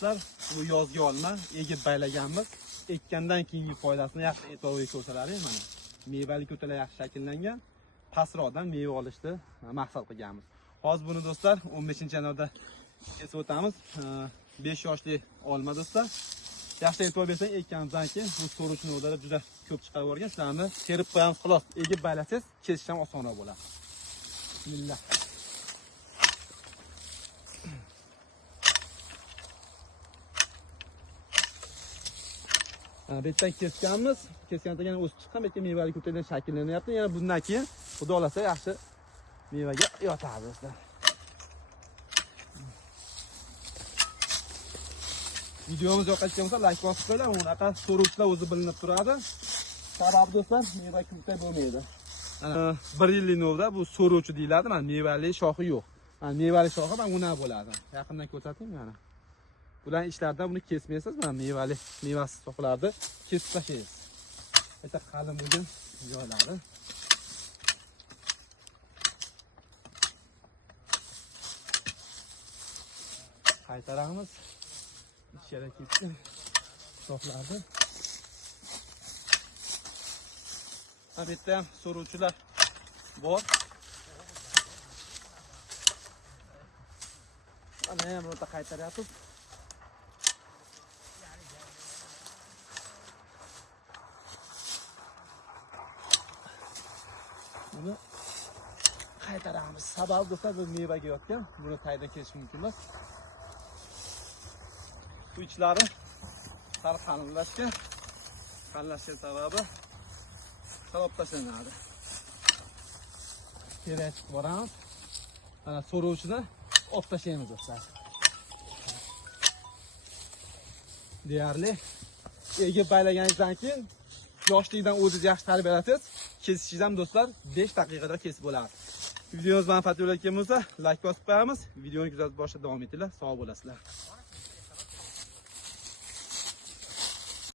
Bu yozgi olma, egib baylaganmiz. Ekkandan keyingi foydasini yaxshi e'tiborga ko'rsatadi. Mana mevali ko'talar yaxshi shakllangan. Pastroqdan meva olishni maqsad qilganmiz. Hozir buni do'stlar 15-yanvarda kesib o'tamiz. 5 yoshli olma do'stlar. Yaxshi e'tibor bersang ekkanimizdan keyin bu so'ruvchi nodlar juda ko'p chiqarib yuborgan. Sizlarni terib qo'yamiz, xolos. Egib baylasangiz, kesish ham osonroq bo'ladi. Bismillah. Bu yerdan kesganmiz. Kesgandan keyin o'sib chiqqan, bu yerga mevali ko'talar shakllanyapti. Yana bundan keyin xudo xolasa yaxshi mevaga yotadi do'stlar. Videomiz yoqayotgan bo'lsa like bosib qo'yinglar. Unaqa so'rovchilar o'zi bilinib turadi. Sababi do'stlar, meva ko'tay bo'lmaydi. Ana 1 yillik novda bu so'rovchi deyiladi. Mana mevali shoxi yo'q. Mana mevali shoxi mana buna bo'ladi. Yaqindan ko'rsataymi mana. Bular ishlarda buni kesmaysiz, mana mevali, mevasiz shoxlarni kesib tashlaysiz. Bitta qalin bo'lgan joylari. Qaytaramiz. İçeri gittim. Shoxlarni. Bu yerda ham so'rovchilar bor. Ana ham burada qaytaryapmiz. Buni qaytaramiz. Sababi do'stlar bu mevaga yotgan. Buni taydan kesish mumkin emas. Bu ichlari sal qalinlashgan. Qalinlashgan sababi salab tashlanadi. Kerak boramiz. Mana so'rovchini olib tashlaymiz do'stlar. Deyarli egib baylaganingizdan keyin yoshlikdan o'zingiz yaxshi tarbiyalasiz. Kesishingiz ham do'stlar 5 daqiqada kesib bo'ladi. Videomiz manfaat yo'layotgan bo'lsa, like bosib qo'yamiz. Videoni kuzatib boshida davom etinglar. Sog' bo'lasizlar.